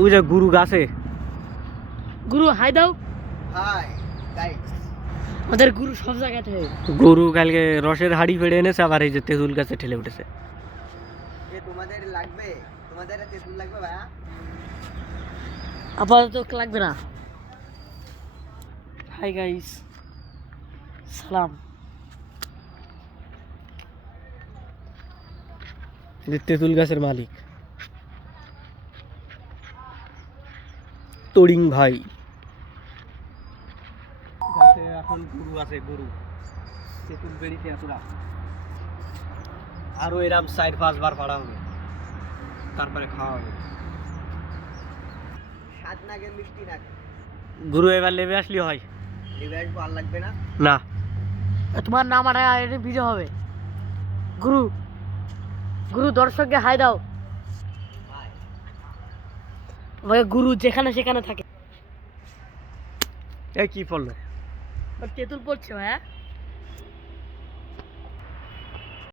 ওই যে গুরু গাছে। গুরু হাই দাও। হাই গাইস, আমাদের গুরু সব জায়গাতে। গরু কালকে রসের হাড়ি ফেড়ে এনেছে, আবার এই যে তেঁতুল গাছে ঠেলে উঠেছে। এ তোমাদের লাগবে? তোমাদের তেঁতুল লাগবে ভাইয়া? আপাতত লাগবে না। হাই গাইস, সালাম। যে তেঁতুল গাছের মালিক তরিং ভাই। গাছে এখন গরু আছে, গরু তেঁতুল বেরিয়েছে এতটা। আরো এরম 4-5 বার পাড়া হবে, তারপরে খাওয়া হবে। স্বাদ নাগে মিষ্টি নাগে। গরু এবার লেবে আসলি হয় লেবে আসবো, আর লাগবে না। না। তোমার নাম আর এটা ভিডিও হবে। গুরু, গুরু দর্শককে হাই দাও। হাই। আমাকে গুরু যেখানে সেখানে থাকে। এই কি পড়লো? তেঁতুল পড়ছে ভাইয়া।